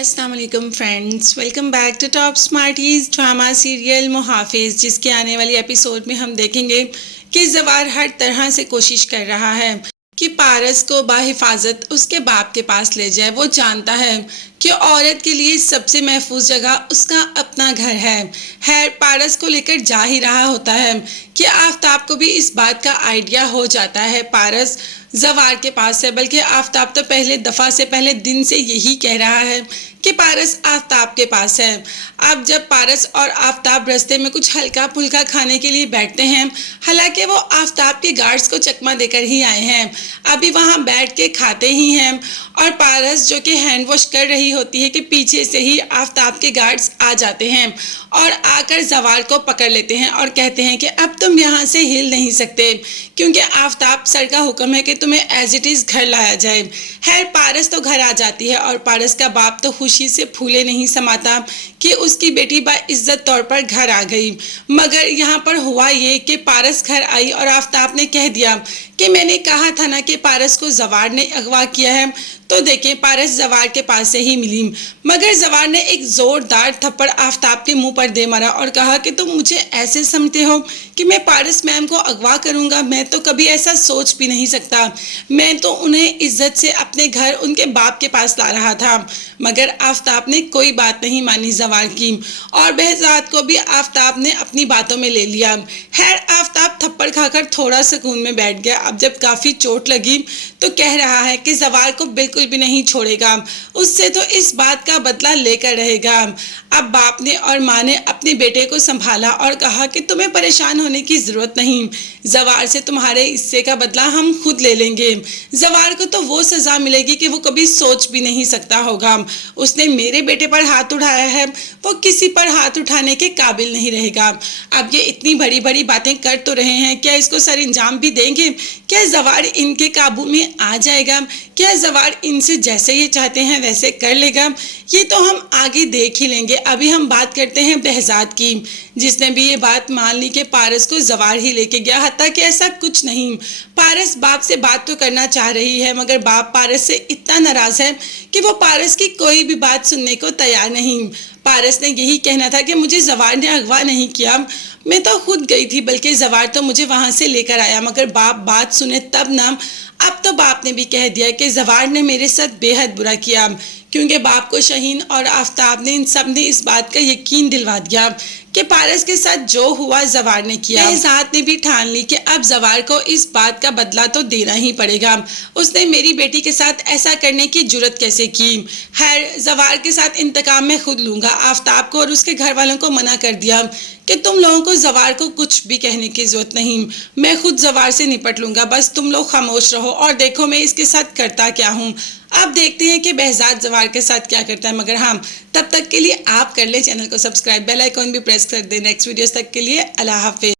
अस्सलाम वालेकुम friends, welcome back to top smarties drama serial Muhafiz, जिसके आने वाली एपिसोड में हम देखेंगे कि जवार हर तरह से कोशिश कर रहा है कि पारस को बाहिफाजत उसके बाप के पास ले जाए। वो जानता है कि औरत के लिए सबसे महफूज जगह उसका अपना घर है। पारस को लेकर जा ही रहा होता है कि आफताब को भी इस बात का आइडिया हो जाता है पारस जवार के पास है, बल्कि आफताब तो पहले दिन से यही कह रहा है कि पारस आफताब के पास है। अब जब पारस और आफताब रास्ते में कुछ हल्का फुल्का खाने के लिए बैठते हैं, हालांकि वो आफताब के गार्ड्स को चकमा देकर ही आए हैं, अभी वहाँ बैठ के खाते ही हैं और पारस जो कि हैंड वॉश कर रही होती है कि पीछे से ही आफताब के गार्ड्स आ जाते हैं और आकर जवार को पकड़ लेते हैं और कहते हैं कि अब तुम यहाँ से हिल नहीं सकते, क्योंकि आफताब सर का हुक्म है कि तुम्हें एज इट इज़ घर लाया जाए। पारस तो घर आ जाती है और पारस का बाप तो खुशी से फूले नहीं समाता कि उसकी बेटी बाइज्जत तौर पर घर आ गई। मगर यहाँ पर हुआ ये कि पारस घर आई और आफताब ने कह दिया कि मैंने कहा था ना कि पारस को जवार ने अगवा किया है। तो देखें, पारस जवार के पास से ही मिली, मगर जवार ने एक जोरदार थप्पड़ आफताब के मुंह पर दे मारा और कहा कि तुम मुझे ऐसे समझते हो कि मैं पारस मैम को अगवा करूंगा? मैं तो कभी ऐसा सोच भी नहीं सकता। मैं तो उन्हें इज्जत से अपने घर उनके बाप के पास ला रहा था। मगर आफताब ने कोई बात नहीं मानी जवार की, और बहजाद को भी आफताब ने अपनी बातों में ले लिया। आफताब थप्पड़ खाकर थोड़ा सुकून में बैठ गया। अब जब काफ़ी चोट लगी तो कह रहा है कि जवार को बिल्कुल भी नहीं छोड़ेगा, उससे तो इस बात का बदला लेकर रहेगा। अब बाप ने और माँ ने अपने बेटे को संभाला और कहा कि तुम्हें परेशान होने की ज़रूरत नहीं, जवार से तुम्हारे हिस्से का बदला हम खुद ले लेंगे। जवार को तो वो सज़ा मिलेगी कि वो कभी सोच भी नहीं सकता होगा। उसने मेरे बेटे पर हाथ उठाया है, वो किसी पर हाथ उठाने के काबिल नहीं रहेगा। अब ये इतनी बड़ी बड़ी बातें कर तो रहे हैं, क्या इसको सर इंजाम भी देंगे? क्या जवार इनके काबू में आ जाएगा? क्या जवार इनसे जैसे ये चाहते हैं वैसे कर लेगा? ये तो हम आगे देख ही लेंगे। अभी हम बात करते हैं बहजाद की, जिसने भी ये बात मान ली कि पारस को जवार ही लेके गया। हत्ता कि ऐसा कुछ नहीं, पारस बाप से बात तो करना चाह रही है, मगर बाप पारस से इतना नाराज है कि वो पारस की कोई भी बात सुनने को तैयार नहीं। पारस ने यही कहना था कि मुझे जवार ने अगवा नहीं किया, मैं तो खुद गई थी, बल्कि जवार तो मुझे वहां से लेकर आया। मगर बाप बात सुने तब ना। अब तो बाप ने भी कह दिया कि जवार ने मेरे साथ बेहद बुरा किया, क्योंकि बाप को शहीन और आफताब ने इन सब ने इस बात का यकीन दिलवा दिया कि पारस के साथ जो हुआ जवार ने किया। बहजाद ने भी ठान ली कि अब जवार को इस बात का बदला तो देना ही पड़ेगा। उसने मेरी बेटी के साथ ऐसा करने की जुर्रत कैसे की? जवार के साथ इंतकाम मैं खुद लूंगा। आफताब को और उसके घर वालों को मना कर दिया कि तुम लोगों को जवार को कुछ भी कहने की जरूरत नहीं, मैं खुद जवार से निपट लूंगा, बस तुम लोग खामोश रहो और देखो मैं इसके साथ करता क्या हूँ। अब देखते हैं कि बहजाद जवार के साथ क्या करता है। मगर हाँ, तब तक के लिए आप कर ले चैनल को सब्सक्राइब, बेल आइकॉन भी प्रेस कर दें। नेक्स्ट वीडियोस तक के लिए अल्लाह हाफिज।